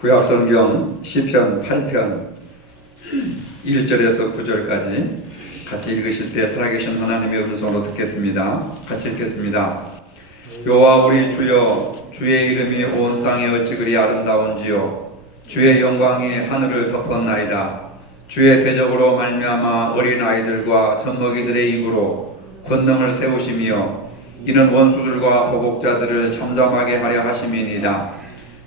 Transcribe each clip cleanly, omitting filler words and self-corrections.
구약성경 시편 8편 1절에서 9절까지 같이 읽으실 때 살아계신 하나님의 음성으로 듣겠습니다. 같이 읽겠습니다. 여호와 우리 주여, 주의 이름이 온 땅에 어찌 그리 아름다운지요. 주의 영광이 하늘을 덮었나이다. 주의 대적으로 말미암아 어린아이들과 젖먹이들의 입으로 권능을 세우시며 이는 원수들과 보복자들을 잠잠하게 하려 하심이니이다.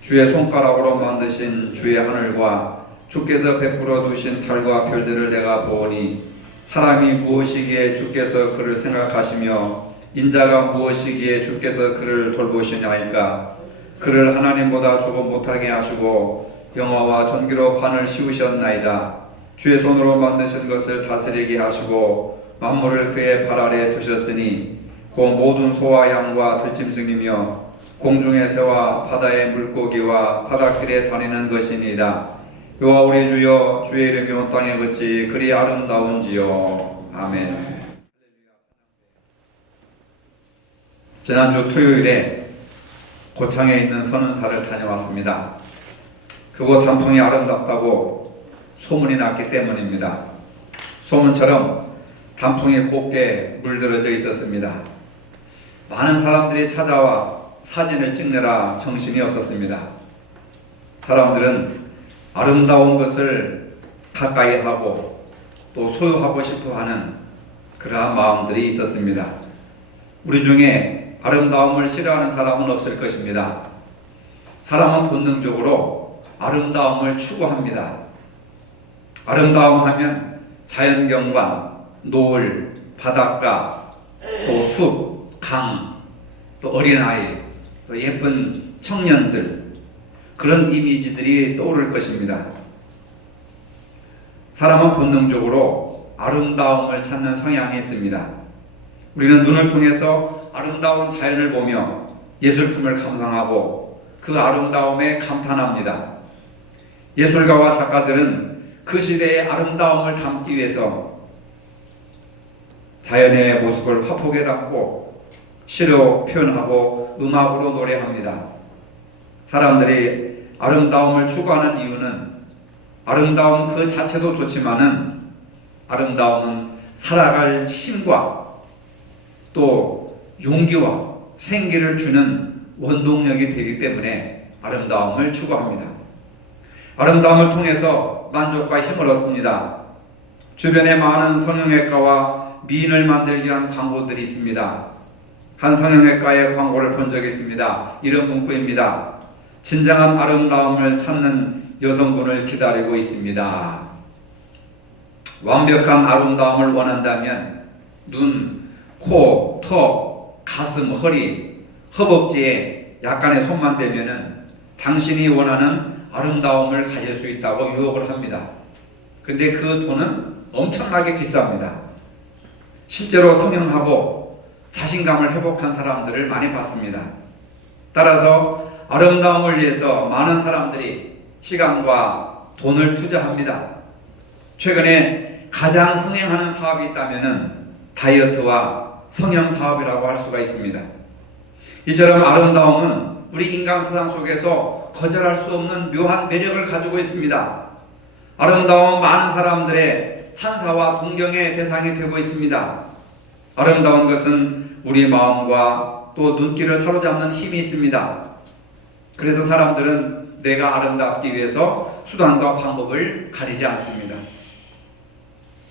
주의 손가락으로 만드신 주의 하늘과 주께서 베풀어 두신 달과 별들을 내가 보오니 사람이 무엇이기에 주께서 그를 생각하시며 인자가 무엇이기에 주께서 그를 돌보시냐이까. 그를 하나님보다 조금 못하게 하시고 영화와 존귀로 관을 씌우셨나이다. 주의 손으로 만드신 것을 다스리게 하시고 만물을 그의 발 아래 두셨으니 그 모든 소와 양과 들짐승이며 공중의 새와 바다의 물고기와 바닷길에 다니는 것이니이다. 여호와 우리 주여, 주의 이름이 온 땅에 어찌 그리 아름다운지요. 아멘. 지난주 토요일에 고창에 있는 선운사를 다녀왔습니다. 그곳 단풍이 아름답다고 소문이 났기 때문입니다. 소문처럼 단풍이 곱게 물들어져 있었습니다. 많은 사람들이 찾아와 사진을 찍느라 정신이 없었습니다. 사람들은 아름다운 것을 가까이 하고 또 소유하고 싶어 하는 그러한 마음들이 있었습니다. 우리 중에 아름다움을 싫어하는 사람은 없을 것입니다. 사람은 본능적으로 아름다움을 추구합니다. 아름다움 하면 자연경관, 노을, 바닷가, 또 숲, 강, 또 어린아이, 또 예쁜 청년들, 그런 이미지들이 떠오를 것입니다. 사람은 본능적으로 아름다움을 찾는 성향이 있습니다. 우리는 눈을 통해서 아름다운 자연을 보며 예술품을 감상하고 그 아름다움에 감탄합니다. 예술가와 작가들은 그 시대의 아름다움을 담기 위해서 자연의 모습을 화폭에 담고 시로 표현하고 음악으로 노래합니다. 사람들이 아름다움을 추구하는 이유는 아름다움 그 자체도 좋지만은 아름다움은 살아갈 힘과 또 용기와 생기를 주는 원동력이 되기 때문에 아름다움을 추구합니다. 아름다움을 통해서 만족과 힘을 얻습니다. 주변에 많은 성형외과와 미인을 만들기 위한 광고들이 있습니다. 한 성형외과의 광고를 본 적이 있습니다. 이런 문구입니다. 진정한 아름다움을 찾는 여성분을 기다리고 있습니다. 완벽한 아름다움을 원한다면 눈, 코, 턱, 가슴, 허리, 허벅지에 약간의 손만 대면은 당신이 원하는 아름다움을 가질 수 있다고 유혹을 합니다. 근데 그 돈은 엄청나게 비쌉니다. 실제로 성형하고 자신감을 회복한 사람들을 많이 봤습니다. 따라서 아름다움을 위해서 많은 사람들이 시간과 돈을 투자합니다. 최근에 가장 흥행하는 사업이 있다면 다이어트와 성형 사업이라고 할 수가 있습니다. 이처럼 아름다움은 우리 인간 세상 속에서 거절할 수 없는 묘한 매력을 가지고 있습니다. 아름다움은 많은 사람들의 찬사와 동경의 대상이 되고 있습니다. 아름다운 것은 우리 마음과 또 눈길을 사로잡는 힘이 있습니다. 그래서 사람들은 내가 아름답기 위해서 수단과 방법을 가리지 않습니다.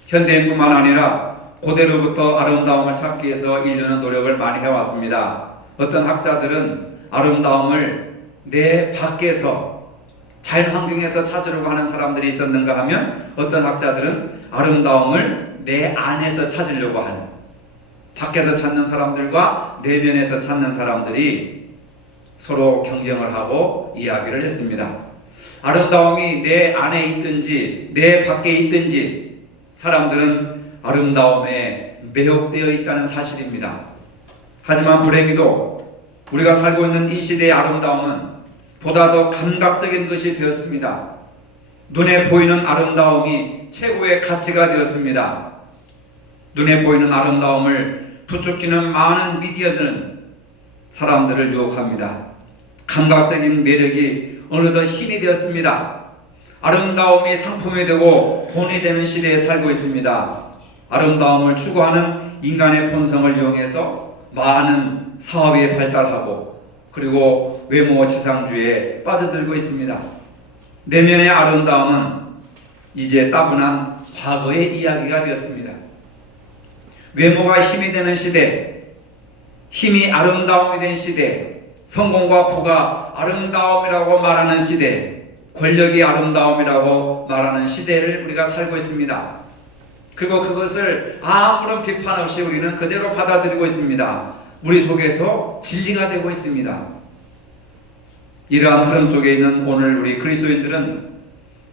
현대인뿐만 아니라 고대로부터 아름다움을 찾기 위해서 인류는 노력을 많이 해왔습니다. 어떤 학자들은 아름다움을 내 밖에서 자연환경에서 찾으려고 하는 사람들이 있었는가 하면 어떤 학자들은 아름다움을 내 안에서 찾으려고 하는, 밖에서 찾는 사람들과 내면에서 찾는 사람들이 서로 경쟁을 하고 이야기를 했습니다. 아름다움이 내 안에 있든지 내 밖에 있든지 사람들은 아름다움에 매혹되어 있다는 사실입니다. 하지만 불행히도 우리가 살고 있는 이 시대의 아름다움은 보다 더 감각적인 것이 되었습니다. 눈에 보이는 아름다움이 최고의 가치가 되었습니다. 눈에 보이는 아름다움을 부추기는 많은 미디어들은 사람들을 유혹합니다. 감각적인 매력이 어느덧 힘이 되었습니다. 아름다움이 상품이 되고 돈이 되는 시대에 살고 있습니다. 아름다움을 추구하는 인간의 본성을 이용해서 많은 사업이 발달하고 그리고 외모 지상주의에 빠져들고 있습니다. 내면의 아름다움은 이제 따분한 과거의 이야기가 되었습니다. 외모가 힘이 되는 시대, 힘이 아름다움이 된 시대, 성공과 부가 아름다움이라고 말하는 시대, 권력이 아름다움이라고 말하는 시대를 우리가 살고 있습니다. 그리고 그것을 아무런 비판 없이 우리는 그대로 받아들이고 있습니다. 우리 속에서 진리가 되고 있습니다. 이러한 흐름 속에 있는 오늘 우리 그리스도인들은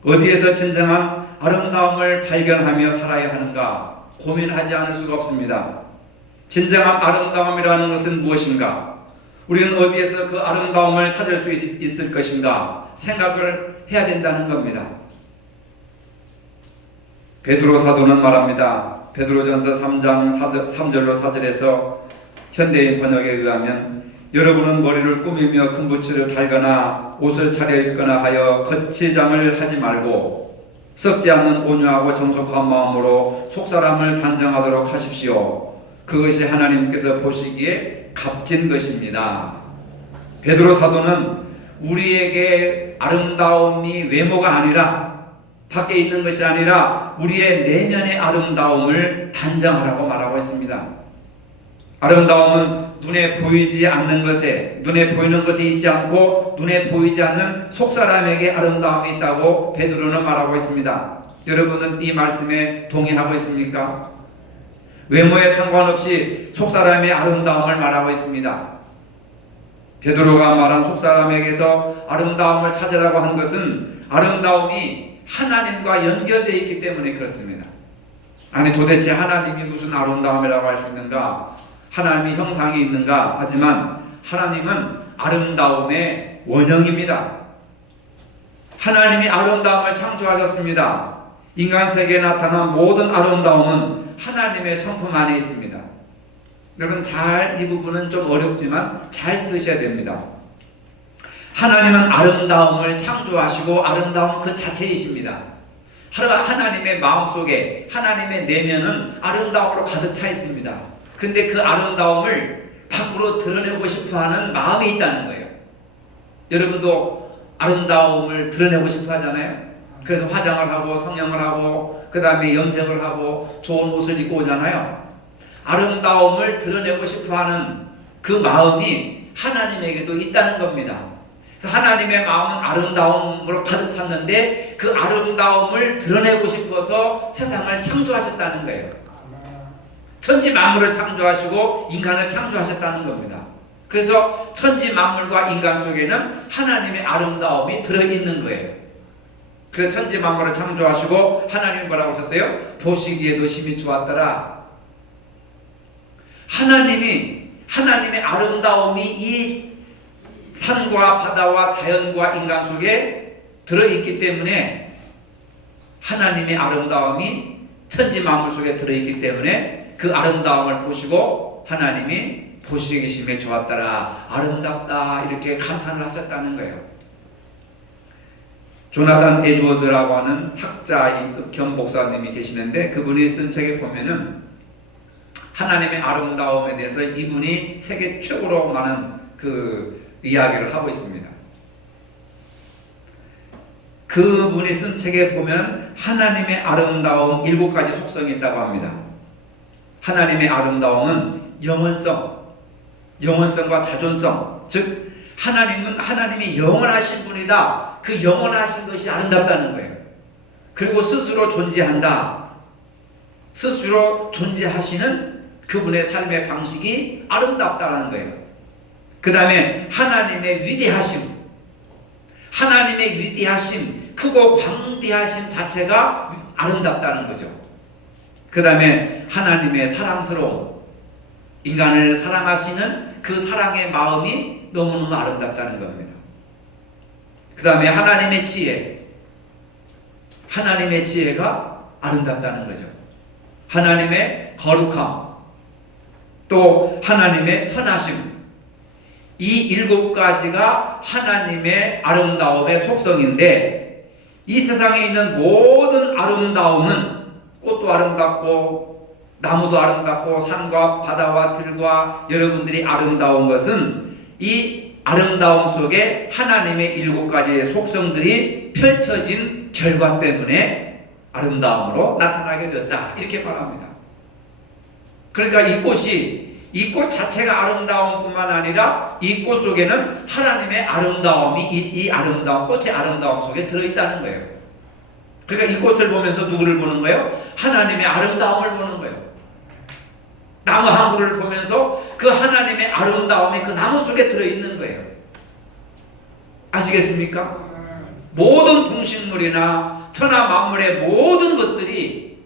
어디에서 진정한 아름다움을 발견하며 살아야 하는가 고민하지 않을 수가 없습니다. 진정한 아름다움이라는 것은 무엇인가? 우리는 어디에서 그 아름다움을 찾을 수 있을 것인가 생각을 해야 된다는 겁니다. 베드로 사도는 말합니다. 베드로전서 3장 3절로 4절에서 현대인 번역에 의하면 여러분은 머리를 꾸미며 금붙이를 달거나 옷을 차려입거나 하여 거치장을 하지 말고 썩지 않는 온유하고 정숙한 마음으로 속사람을 단정하도록 하십시오. 그것이 하나님께서 보시기에 값진 것입니다. 베드로 사도는 우리에게 아름다움이 외모가 아니라 밖에 있는 것이 아니라 우리의 내면의 아름다움을 단정하라고 말하고 있습니다. 아름다움은 눈에 보이지 않는 것에, 눈에 보이는 것에 있지 않고 눈에 보이지 않는 속사람에게 아름다움이 있다고 베드로는 말하고 있습니다. 여러분은 이 말씀에 동의하고 있습니까? 외모에 상관없이 속사람의 아름다움을 말하고 있습니다. 베드로가 말한 속사람에게서 아름다움을 찾으라고 한 것은 아름다움이 하나님과 연결되어 있기 때문에 그렇습니다. 아니 도대체 하나님이 무슨 아름다움이라고 할 수 있는가? 하나님이 형상이 있는가? 하지만 하나님은 아름다움의 원형입니다. 하나님이 아름다움을 창조하셨습니다. 인간 세계에 나타난 모든 아름다움은 하나님의 성품 안에 있습니다. 여러분 이 부분은 좀 어렵지만 잘 들으셔야 됩니다. 하나님은 아름다움을 창조하시고 아름다움은 그 자체이십니다. 하나님의 마음속에 하나님의 내면은 아름다움으로 가득 차 있습니다. 근데 그 아름다움을 밖으로 드러내고 싶어하는 마음이 있다는 거예요. 여러분도 아름다움을 드러내고 싶어 하잖아요. 그래서 화장을 하고 성형을 하고 그 다음에 염색을 하고 좋은 옷을 입고 오잖아요. 아름다움을 드러내고 싶어하는 그 마음이 하나님에게도 있다는 겁니다. 그래서 하나님의 마음은 아름다움으로 가득 찼는데 그 아름다움을 드러내고 싶어서 세상을 창조하셨다는 거예요. 천지 만물을 창조하시고 인간을 창조하셨다는 겁니다. 그래서 천지 만물과 인간 속에는 하나님의 아름다움이 들어있는 거예요. 그래서 천지 만물을 창조하시고 하나님 뭐라고 하셨어요? 보시기에도 심히 좋았더라. 하나님의 아름다움이 이 산과 바다와 자연과 인간 속에 들어있기 때문에 하나님의 아름다움이 천지 만물 속에 들어있기 때문에 그 아름다움을 보시고 하나님이 보시기에 심히 좋았더라, 아름답다 이렇게 감탄을 하셨다는 거예요. 조나단 에드워드라고 하는 학자 겸 목사님이 계시는데 그분이 쓴 책에 보면은 하나님의 아름다움에 대해서 이분이 세계 최고로 많은 그 이야기를 하고 있습니다. 그분이 쓴 책에 보면 하나님의 아름다움 7가지 속성이 있다고 합니다. 하나님의 아름다움은 영원성과 자존성, 즉 하나님이 영원하신 분이다. 그 영원하신 것이 아름답다는 거예요. 그리고 스스로 존재한다. 스스로 존재하시는 그분의 삶의 방식이 아름답다라는 거예요. 그 다음에 하나님의 위대하심, 크고 광대하심 자체가 아름답다는 거죠. 그 다음에 하나님의 사랑스러움, 인간을 사랑하시는 그 사랑의 마음이 너무너무 아름답다는 겁니다. 그 다음에 하나님의 지혜가 아름답다는 거죠. 하나님의 거룩함, 또 하나님의 선하심, 이 7가지가 하나님의 아름다움의 속성인데, 이 세상에 있는 모든 아름다움은 꽃도 아름답고 나무도 아름답고 산과 바다와 들과 여러분들이 아름다운 것은 이 아름다움 속에 하나님의 7가지의 속성들이 펼쳐진 결과 때문에 아름다움으로 나타나게 되었다, 이렇게 말합니다. 그러니까 이 꽃 자체가 아름다움 뿐만 아니라 이 꽃 속에는 하나님의 아름다움이 이 아름다움, 꽃의 아름다움 속에 들어있다는 거예요. 그러니까 이 꽃을 보면서 누구를 보는 거예요? 하나님의 아름다움을 보는 거예요. 나무 한 그루를 보면서 그 하나님의 아름다움이 그 나무 속에 들어있는 거예요. 아시겠습니까? 모든 동식물이나 천하 만물의 모든 것들이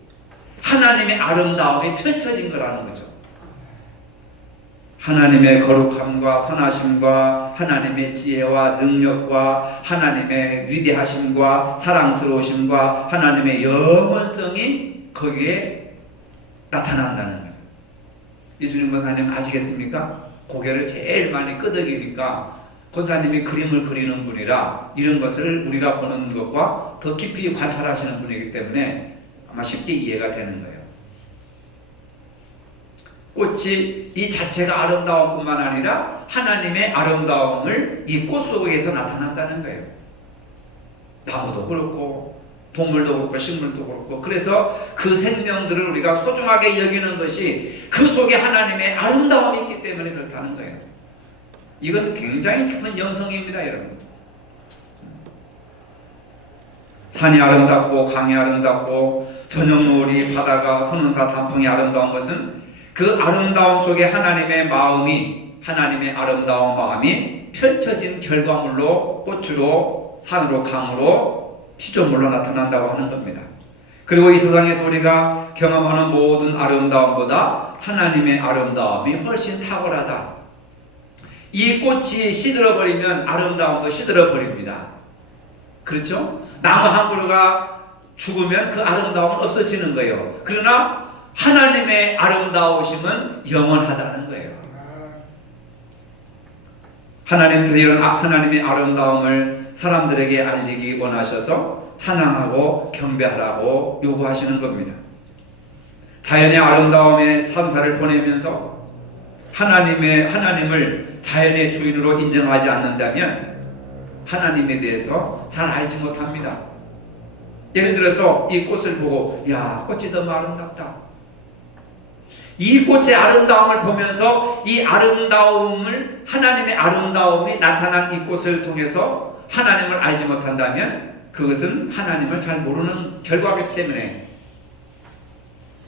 하나님의 아름다움이 펼쳐진 거라는 거죠. 하나님의 거룩함과 선하심과 하나님의 지혜와 능력과 하나님의 위대하심과 사랑스러우심과 하나님의 영원성이 거기에 나타난다는 거예요. 이순영 권사님 아시겠습니까? 고개를 제일 많이 끄덕이니까 권사님이 그림을 그리는 분이라 이런 것을 우리가 보는 것과 더 깊이 관찰하시는 분이기 때문에 아마 쉽게 이해가 되는 거예요. 꽃이 이 자체가 아름다움 뿐만 아니라 하나님의 아름다움을 이 꽃 속에서 나타난다는 거예요. 나무도 그렇고 동물도 그렇고 식물도 그렇고, 그래서 그 생명들을 우리가 소중하게 여기는 것이 그 속에 하나님의 아름다움이 있기 때문에 그렇다는 거예요. 이건 굉장히 깊은 영성입니다, 여러분. 산이 아름답고 강이 아름답고 저녁노을이 바다가 선운사 단풍이 아름다운 것은 그 아름다움 속에 하나님의 마음이, 하나님의 아름다운 마음이 펼쳐진 결과물로 꽃으로 산으로 강으로 시조물로 나타난다고 하는 겁니다. 그리고 이 세상에서 우리가 경험하는 모든 아름다움보다 하나님의 아름다움이 훨씬 탁월하다. 이 꽃이 시들어버리면 아름다움도 시들어버립니다. 그렇죠? 나무 한 그루가 죽으면 그 아름다움은 없어지는 거예요. 그러나 하나님의 아름다우심은 영원하다는 거예요. 하나님께서 이런 하나님의 아름다움을 사람들에게 알리기 원하셔서 찬양하고 경배하라고 요구하시는 겁니다. 자연의 아름다움에 천사를 보내면서 하나님을 자연의 주인으로 인정하지 않는다면 하나님에 대해서 잘 알지 못합니다. 예를 들어서 이 꽃을 보고, 야, 꽃이 너무 아름답다. 이 꽃의 아름다움을 보면서 이 아름다움을, 하나님의 아름다움이 나타난 이 꽃을 통해서 하나님을 알지 못한다면 그것은 하나님을 잘 모르는 결과이기 때문에,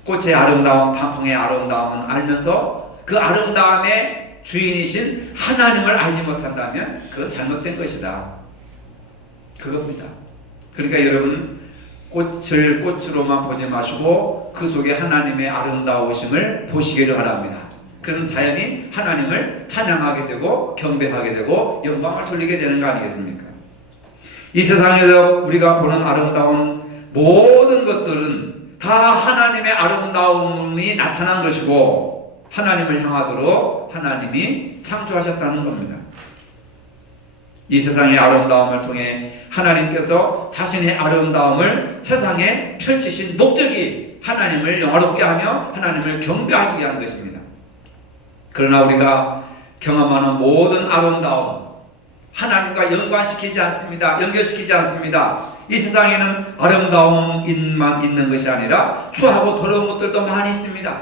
꽃의 아름다움, 단풍의 아름다움은 알면서 그 아름다움의 주인이신 하나님을 알지 못한다면 그건 잘못된 것이다, 그겁니다. 그러니까 여러분, 꽃을 꽃으로만 보지 마시고 그 속에 하나님의 아름다우심을 보시기를 바랍니다. 그럼 자연히 하나님을 찬양하게 되고 경배하게 되고 영광을 돌리게 되는 거 아니겠습니까? 이 세상에서 우리가 보는 아름다운 모든 것들은 다 하나님의 아름다움이 나타난 것이고 하나님을 향하도록 하나님이 창조하셨다는 겁니다. 이 세상의 아름다움을 통해 하나님께서 자신의 아름다움을 세상에 펼치신 목적이 하나님을 영화롭게 하며 하나님을 경배하기 위한 것입니다. 그러나 우리가 경험하는 모든 아름다움, 하나님과 연관시키지 않습니다. 연결시키지 않습니다. 이 세상에는 아름다움만 있는 것이 아니라 추하고 더러운 것들도 많이 있습니다.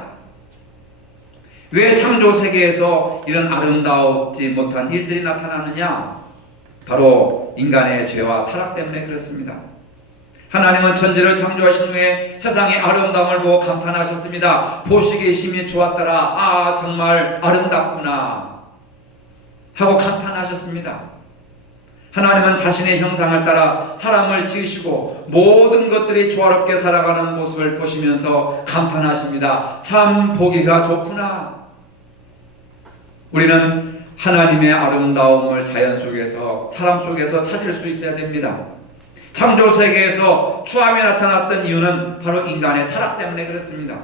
왜 창조 세계에서 이런 아름다우지 못한 일들이 나타나느냐? 바로 인간의 죄와 타락 때문에 그렇습니다. 하나님은 천지를 창조하신 후에 세상의 아름다움을 보고 감탄하셨습니다. 보시기에 심히 좋았더라. 아, 정말 아름답구나 하고 감탄하셨습니다. 하나님은 자신의 형상을 따라 사람을 지으시고 모든 것들이 조화롭게 살아가는 모습을 보시면서 감탄하십니다. 참 보기가 좋구나. 우리는 하나님의 아름다움을 자연 속에서, 사람 속에서 찾을 수 있어야 됩니다. 창조 세계에서 추함이 나타났던 이유는 바로 인간의 타락 때문에 그렇습니다.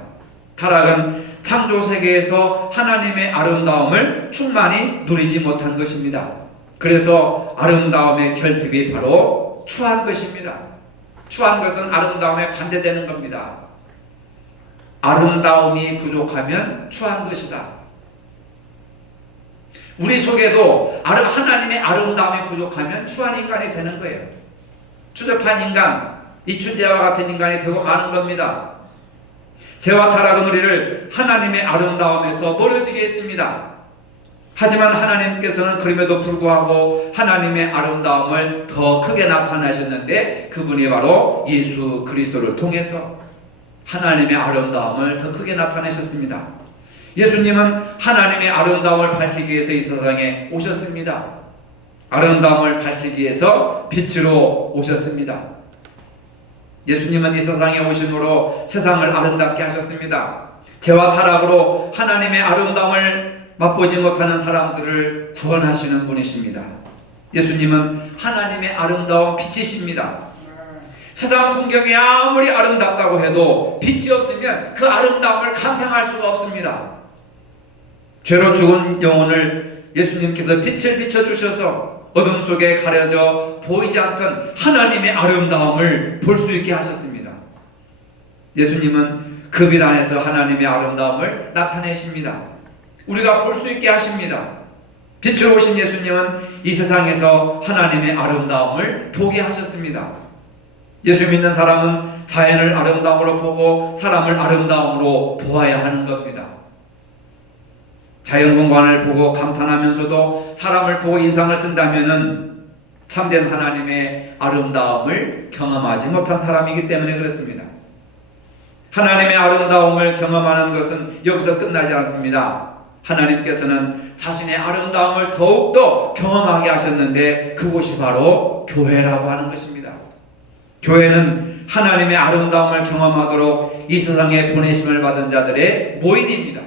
타락은 창조 세계에서 하나님의 아름다움을 충만히 누리지 못한 것입니다. 그래서 아름다움의 결핍이 바로 추한 것입니다. 추한 것은 아름다움에 반대되는 겁니다. 아름다움이 부족하면 추한 것이다. 우리 속에도 하나님의 아름다움이 부족하면 추한 인간이 되는 거예요. 추접한 인간, 이춘재와 같은 인간이 되고 마는 겁니다. 죄와 타락은 우리를 하나님의 아름다움에서 멀어지게 했습니다. 하지만 하나님께서는 그럼에도 불구하고 하나님의 아름다움을 더 크게 나타나셨는데 그분이 바로 예수 그리스도를 통해서 하나님의 아름다움을 더 크게 나타내셨습니다. 예수님은 하나님의 아름다움을 밝히기 위해서 이 세상에 오셨습니다. 아름다움을 밝히기 위해서 빛으로 오셨습니다. 예수님은 이 세상에 오심으로 세상을 아름답게 하셨습니다. 죄와 타락으로 하나님의 아름다움을 맛보지 못하는 사람들을 구원하시는 분이십니다. 예수님은 하나님의 아름다운 빛이십니다. 세상 풍경이 아무리 아름답다고 해도 빛이 없으면 그 아름다움을 감상할 수가 없습니다. 죄로 죽은 영혼을 예수님께서 빛을 비춰주셔서 어둠 속에 가려져 보이지 않던 하나님의 아름다움을 볼 수 있게 하셨습니다. 예수님은 그 빛 안에서 하나님의 아름다움을 나타내십니다. 우리가 볼 수 있게 하십니다. 빛으로 오신 예수님은 이 세상에서 하나님의 아름다움을 보게 하셨습니다. 예수 믿는 사람은 자연을 아름다움으로 보고 사람을 아름다움으로 보아야 하는 겁니다. 자연공간을 보고 감탄하면서도 사람을 보고 인상을 쓴다면은 참된 하나님의 아름다움을 경험하지 못한 사람이기 때문에 그렇습니다. 하나님의 아름다움을 경험하는 것은 여기서 끝나지 않습니다. 하나님께서는 자신의 아름다움을 더욱더 경험하게 하셨는데 그곳이 바로 교회라고 하는 것입니다. 교회는 하나님의 아름다움을 경험하도록 이 세상에 보내심을 받은 자들의 모임입니다.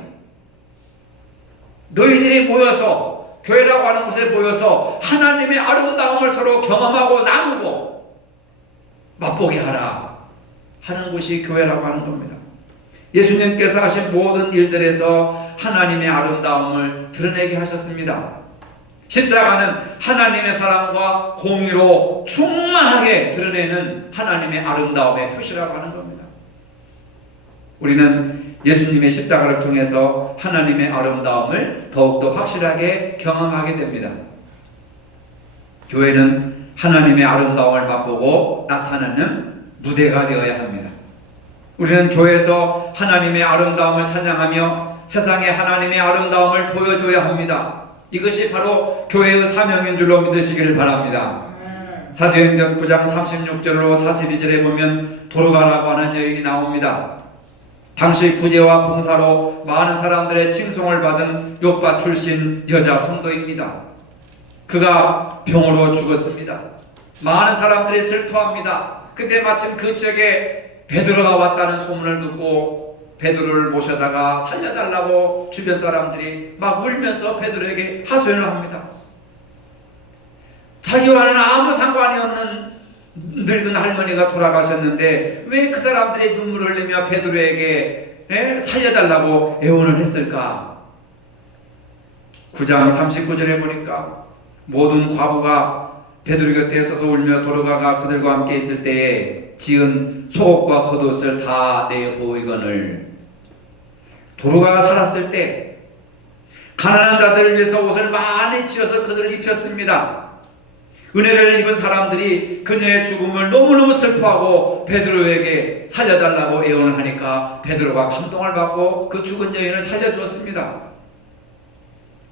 너희들이 모여서 교회라고 하는 곳에 모여서 하나님의 아름다움을 서로 경험하고 나누고 맛보게 하라 하는 곳이 교회라고 하는 겁니다. 예수님께서 하신 모든 일들에서 하나님의 아름다움을 드러내게 하셨습니다. 십자가는 하나님의 사랑과 공의로 충만하게 드러내는 하나님의 아름다움의 표시라고 하는 겁니다. 우리는 예수님의 십자가를 통해서 하나님의 아름다움을 더욱더 확실하게 경험하게 됩니다. 교회는 하나님의 아름다움을 맛보고 나타내는 무대가 되어야 합니다. 우리는 교회에서 하나님의 아름다움을 찬양하며 세상에 하나님의 아름다움을 보여줘야 합니다. 이것이 바로 교회의 사명인 줄로 믿으시길 바랍니다. 사도행전 9장 36절로 42절에 보면 도르가라고 하는 여인이 나옵니다. 당시 구제와 봉사로 많은 사람들의 칭송을 받은 요파 출신 여자 성도입니다. 그가 병으로 죽었습니다. 많은 사람들이 슬퍼합니다. 그때 마침 그 지역에 베드로가 왔다는 소문을 듣고 베드로를 모셔다가 살려달라고 주변 사람들이 막 울면서 베드로에게 하소연을 합니다. 자기와는 아무 상관이 없는 늙은 할머니가 돌아가셨는데 왜 그 사람들이 눈물을 흘리며 베드로에게 살려달라고 애원을 했을까? 9장 39절에 보니까 모든 과부가 베드로 곁에 서서 울며 도르가가 그들과 함께 있을 때에 지은 속옷과 겉옷을 다 내보이거늘. 도르가가 살았을 때 가난한 자들을 위해서 옷을 많이 지어서 그들을 입혔습니다. 은혜를 입은 사람들이 그녀의 죽음을 너무너무 슬퍼하고 베드로에게 살려달라고 애원을 하니까 베드로가 감동을 받고 그 죽은 여인을 살려주었습니다.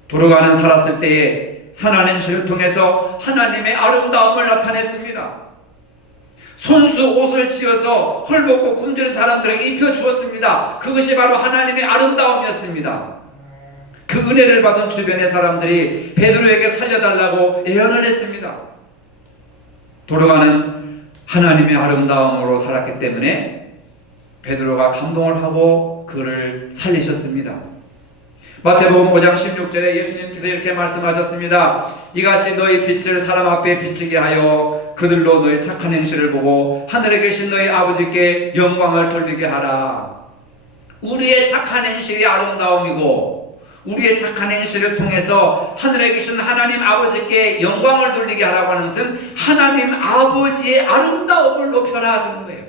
도르가는 살았을 때에 선한 행실을 통해서 하나님의 아름다움을 나타냈습니다. 손수 옷을 지어서 헐벗고 굶주린 사람들에게 입혀주었습니다. 그것이 바로 하나님의 아름다움이었습니다. 그 은혜를 받은 주변의 사람들이 베드로에게 살려달라고 애원을 했습니다. 도르가는 하나님의 아름다움으로 살았기 때문에 베드로가 감동을 하고 그를 살리셨습니다. 마태복음 5장 16절에 예수님께서 이렇게 말씀하셨습니다. 이같이 너희 빛을 사람 앞에 비치게 하여 그들로 너희 착한 행실을 보고 하늘에 계신 너희 아버지께 영광을 돌리게 하라. 우리의 착한 행실이 아름다움이고 우리의 착한 행실을 통해서 하늘에 계신 하나님 아버지께 영광을 돌리게 하라고 하는 것은 하나님 아버지의 아름다움을 높여라 하는 거예요.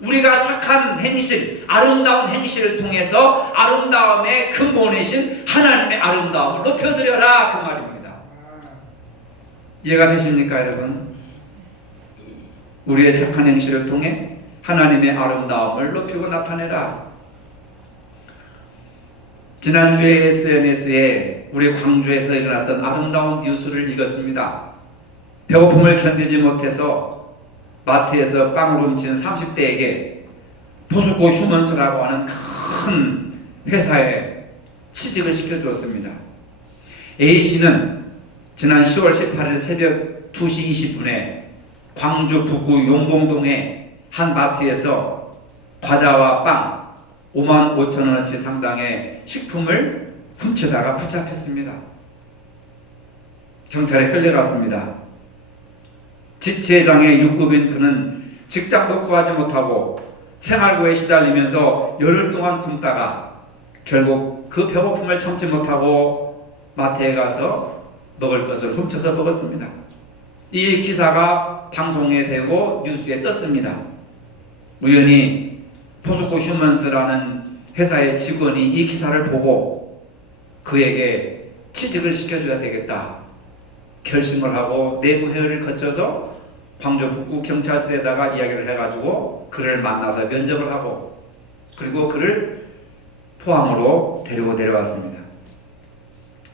우리가 착한 행실, 아름다운 행실을 통해서 아름다움의 근본이신 하나님의 아름다움을 높여드려라 그 말입니다. 이해가 되십니까 여러분? 우리의 착한 행실을 통해 하나님의 아름다움을 높이고 나타내라. 지난주에 SNS에 우리 광주에서 일어났던 아름다운 뉴스를 읽었습니다. 배고픔을 견디지 못해서 마트에서 빵을 훔친 30대에게 포스코 휴먼스라고 하는 큰 회사에 취직을 시켜주었습니다. A씨는 지난 10월 18일 새벽 2시 20분에 광주 북구 용봉동의 한 마트에서 과자와 빵 55,000원어치 상당의 식품을 훔치다가 붙잡혔습니다. 경찰에 끌려갔습니다. 지체장의 6급인 그는 직장도 구하지 못하고 생활고에 시달리면서 열흘 동안 굶다가 결국 그 배고픔을 참지 못하고 마트에 가서 먹을 것을 훔쳐서 먹었습니다. 이 기사가 방송에 되고 뉴스에 떴습니다. 우연히 포스코 휴먼스라는 회사의 직원이 이 기사를 보고 그에게 취직을 시켜줘야 되겠다 결심을 하고 내부 회의를 거쳐서 광주 북구 경찰서에다가 이야기를 해가지고 그를 만나서 면접을 하고 그리고 그를 포항으로 데리고 내려왔습니다.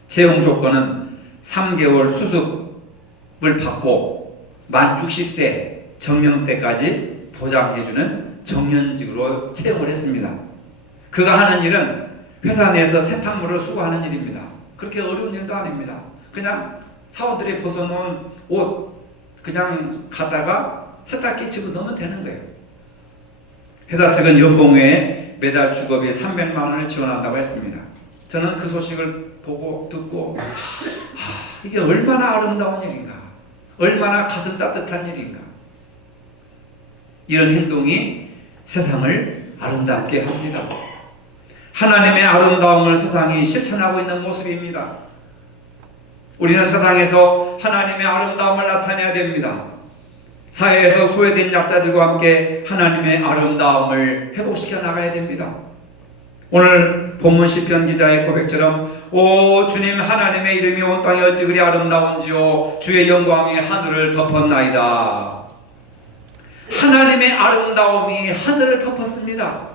채용 조건은 3개월 수습을 받고 만 60세 정년 때까지 보장해주는 정년직으로 채용을 했습니다. 그가 하는 일은 회사 내에서 세탁물을 수거하는 일입니다. 그렇게 어려운 일도 아닙니다. 그냥 사원들이 벗어놓은 옷 그냥 갖다가 세탁기에 집어넣으면 되는 거예요. 회사 측은 연봉 외에 매달 주급이 300만 원을 지원한다고 했습니다. 저는 그 소식을 보고 듣고 이게 얼마나 아름다운 일인가, 얼마나 가슴 따뜻한 일인가. 이런 행동이 세상을 아름답게 합니다. 하나님의 아름다움을 세상이 실천하고 있는 모습입니다. 우리는 세상에서 하나님의 아름다움을 나타내야 됩니다. 사회에서 소외된 약자들과 함께 하나님의 아름다움을 회복시켜 나가야 됩니다. 오늘 본문 시편 기자의 고백처럼 오 주님 하나님의 이름이 온 땅에 어찌 그리 아름다운지요 주의 영광이 하늘을 덮었나이다. 하나님의 아름다움이 하늘을 덮었습니다.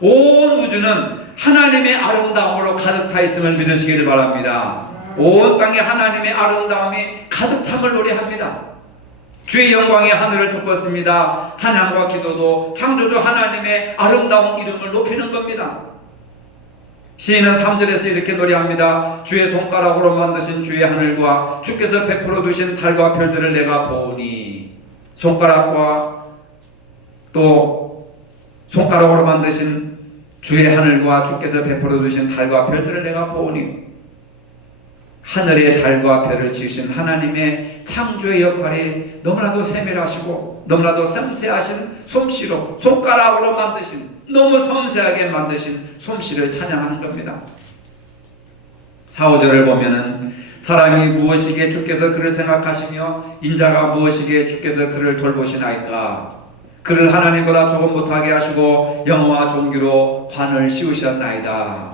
온 우주는 하나님의 아름다움으로 가득 차 있음을 믿으시기를 바랍니다. 온 땅에 하나님의 아름다움이 가득 참을 노래합니다. 주의 영광이 하늘을 덮었습니다. 찬양과 기도도 창조주 하나님의 아름다운 이름을 높이는 겁니다. 시인은 3절에서 이렇게 노래합니다. 주의 손가락으로 만드신 주의 하늘과 주께서 베풀어 두신 달과 별들을 내가 보니. 손가락과 또 손가락으로 만드신 주의 하늘과 주께서 베풀어 두신 달과 별들을 내가 보니. 하늘의 달과 별을 지으신 하나님의 창조의 역할이 너무나도 세밀하시고 너무나도 섬세하신 솜씨로 손가락으로 만드신 너무 섬세하게 만드신 솜씨를 찬양하는 겁니다. 4, 5절을 보면은 사람이 무엇이기에 주께서 그를 생각하시며 인자가 무엇이기에 주께서 그를 돌보시나이까. 그를 하나님보다 조금 못하게 하시고 영어와 존귀로 관을 씌우셨나이다.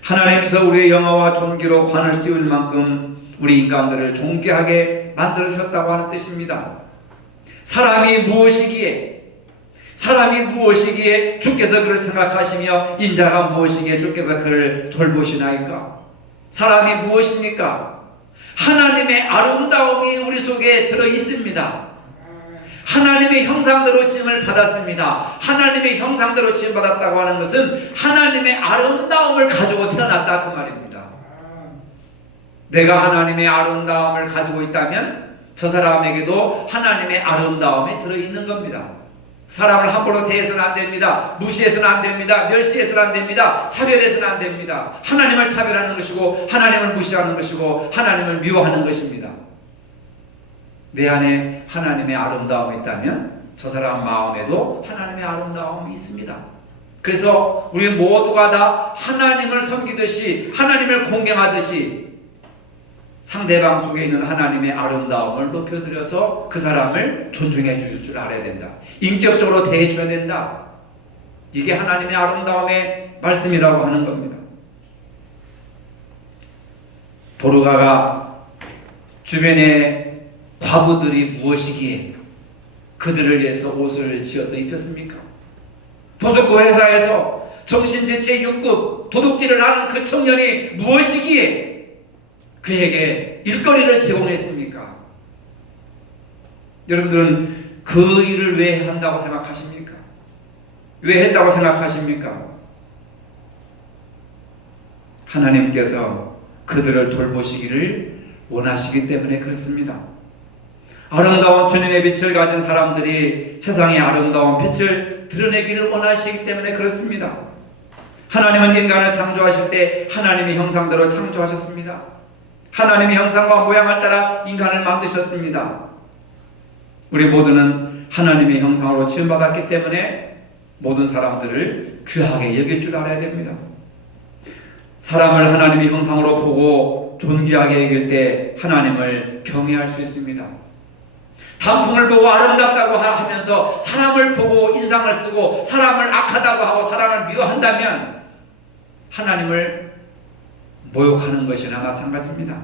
하나님께서 우리의 영어와 존귀로 관을 씌울 만큼 우리 인간들을 존귀하게 만들어주셨다고 하는 뜻입니다. 사람이 무엇이기에 주께서 그를 생각하시며 인자가 무엇이기에 주께서 그를 돌보시나이까. 사람이 무엇입니까? 하나님의 아름다움이 우리 속에 들어있습니다. 하나님의 형상대로 지음을 받았습니다. 하나님의 형상대로 지음받았다고 하는 것은 하나님의 아름다움을 가지고 태어났다 그 말입니다. 내가 하나님의 아름다움을 가지고 있다면 저 사람에게도 하나님의 아름다움이 들어있는 겁니다. 사람을 함부로 대해서는 안 됩니다. 무시해서는 안 됩니다. 멸시해서는 안 됩니다. 차별해서는 안 됩니다. 하나님을 차별하는 것이고 하나님을 무시하는 것이고 하나님을 미워하는 것입니다. 내 안에 하나님의 아름다움이 있다면 저 사람 마음에도 하나님의 아름다움이 있습니다. 그래서 우리 모두가 다 하나님을 섬기듯이 하나님을 공경하듯이 상대방 속에 있는 하나님의 아름다움을 높여드려서 그 사람을 존중해 줄 줄 알아야 된다. 인격적으로 대해줘야 된다. 이게 하나님의 아름다움의 말씀이라고 하는 겁니다. 도르가가 주변에 과부들이 무엇이기에 그들을 위해서 옷을 지어서 입혔습니까? 도둑구 회사에서 정신지체 6급 도둑질을 하는 그 청년이 무엇이기에 그에게 일거리를 제공했습니까? 여러분들은 그 일을 왜 한다고 생각하십니까? 왜 했다고 생각하십니까? 하나님께서 그들을 돌보시기를 원하시기 때문에 그렇습니다. 아름다운 주님의 빛을 가진 사람들이 세상의 아름다운 빛을 드러내기를 원하시기 때문에 그렇습니다. 하나님은 인간을 창조하실 때 하나님의 형상대로 창조하셨습니다. 하나님의 형상과 모양을 따라 인간을 만드셨습니다. 우리 모두는 하나님의 형상으로 지음받았기 때문에 모든 사람들을 귀하게 여길 줄 알아야 됩니다. 사람을 하나님의 형상으로 보고 존귀하게 여길 때 하나님을 경외할 수 있습니다. 단풍을 보고 아름답다고 하면서 사람을 보고 인상을 쓰고 사람을 악하다고 하고 사람을 미워한다면 하나님을 모욕하는 것이나 마찬가지입니다.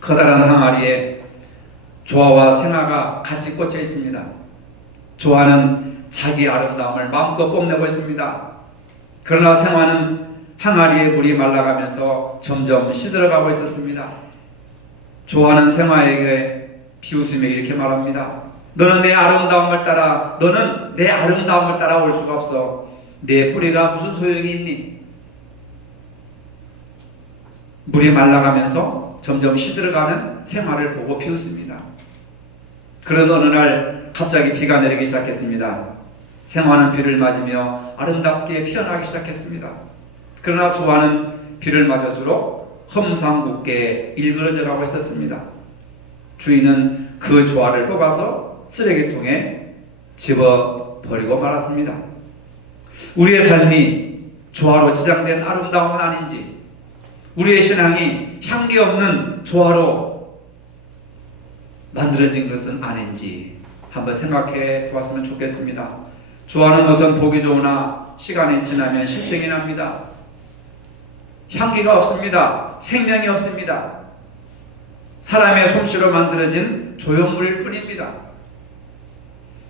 커다란 항아리에 조화와 생화가 같이 꽂혀 있습니다. 조화는 자기 아름다움을 마음껏 뽐내고 있습니다. 그러나 생화는 항아리에 물이 말라가면서 점점 시들어가고 있었습니다. 조화는 생화에게 비웃으며 이렇게 말합니다. 너는 내 아름다움을 따라 올 수가 없어. 내 뿌리가 무슨 소용이 있니? 물이 말라가면서 점점 시들어가는 생화를 보고 비웃습니다. 그런 어느 날 갑자기 비가 내리기 시작했습니다. 생화는 비를 맞으며 아름답게 피어나기 시작했습니다. 그러나 조화는 비를 맞을수록 험상궂게 일그러져 가고 있었습니다. 주인은 그 조화를 뽑아서 쓰레기통에 집어버리고 말았습니다. 우리의 삶이 조화로 지장된 아름다움은 아닌지, 우리의 신앙이 향기 없는 조화로 만들어진 것은 아닌지 한번 생각해 보았으면 좋겠습니다. 조화는 우선 보기 좋으나 시간이 지나면 실증이 납니다. 향기가 없습니다. 생명이 없습니다. 사람의 솜씨로 만들어진 조형물일 뿐입니다.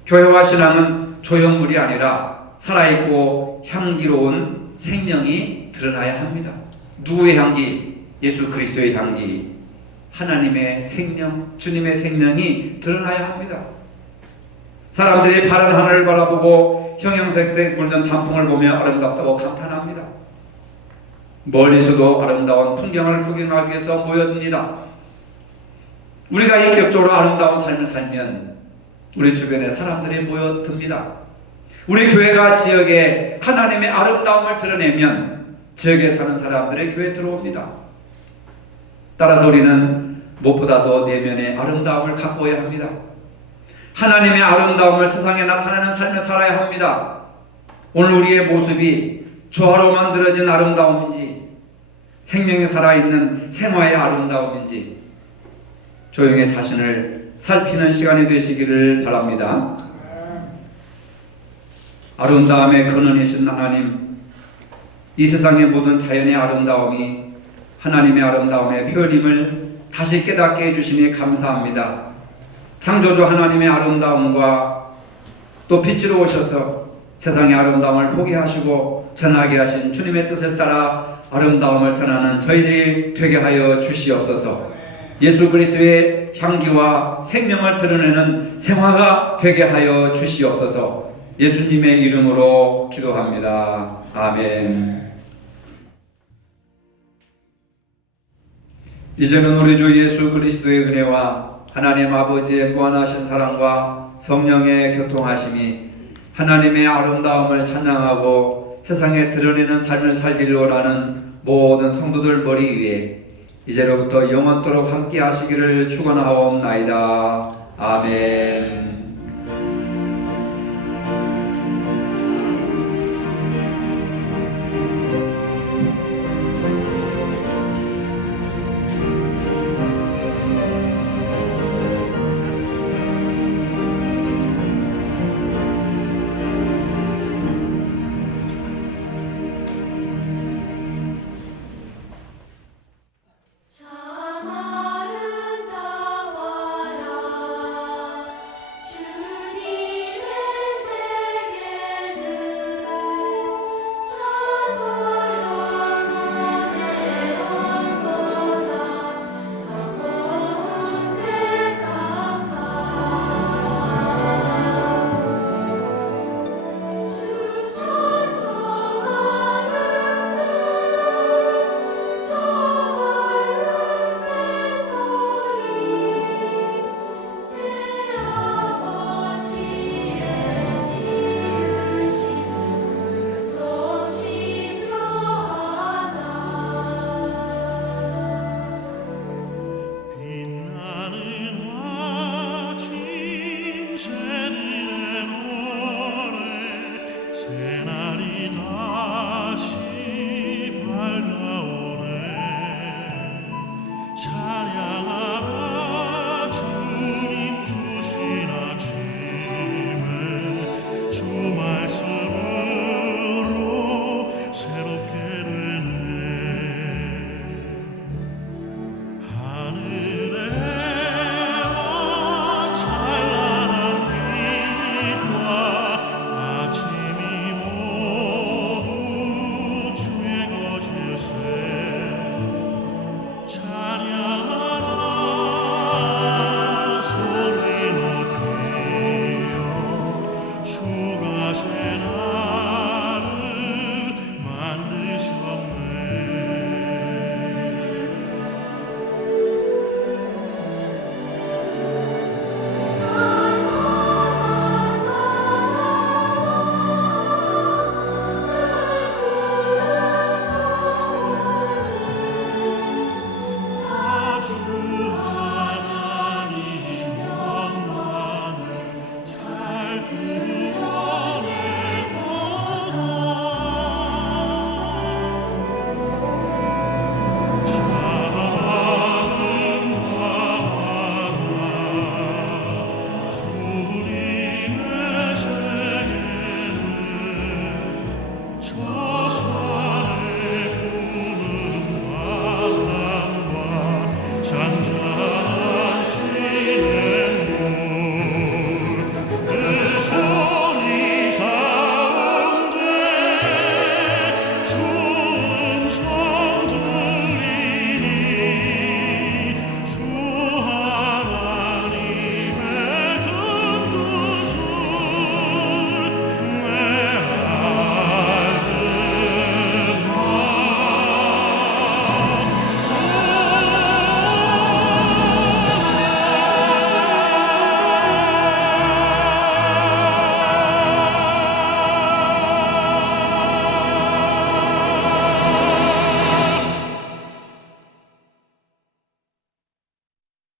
교회와 신앙은 조형물이 아니라 살아있고 향기로운 생명이 드러나야 합니다. 누구의 향기? 예수 그리스도의 향기, 하나님의 생명, 주님의 생명이 드러나야 합니다. 사람들이 파란 하늘을 바라보고 형형색색 물든 단풍을 보며 아름답다고 감탄합니다. 멀리서도 아름다운 풍경을 구경하기 위해서 모여듭니다. 우리가 인격적으로 아름다운 삶을 살면 우리 주변에 사람들이 모여듭니다. 우리 교회가 지역에 하나님의 아름다움을 드러내면 지역에 사는 사람들의 교회에 들어옵니다. 따라서 우리는 무엇보다도 내면의 아름다움을 가꿔야 합니다. 하나님의 아름다움을 세상에 나타내는 삶을 살아야 합니다. 오늘 우리의 모습이 조화로 만들어진 아름다움인지 생명이 살아있는 생화의 아름다움인지 조용히 자신을 살피는 시간이 되시기를 바랍니다. 아름다움의 근원이신 하나님, 이 세상의 모든 자연의 아름다움이 하나님의 아름다움의 표현임을 다시 깨닫게 해주시니 감사합니다. 창조주 하나님의 아름다움과 또 빛으로 오셔서 세상의 아름다움을 포기하시고 전하게 하신 주님의 뜻을 따라 아름다움을 전하는 저희들이 되게 하여 주시옵소서. 예수 그리스도의 향기와 생명을 드러내는 생화가 되게 하여 주시옵소서. 예수님의 이름으로 기도합니다. 아멘. 이제는 우리 주 예수 그리스도의 은혜와 하나님 아버지의 무한하신 사랑과 성령의 교통하심이 하나님의 아름다움을 찬양하고 세상에 드러내는 삶을 살기를 원하는 모든 성도들 머리 위에 이제로부터 영원토록 함께 하시기를 축원하옵나이다. 아멘.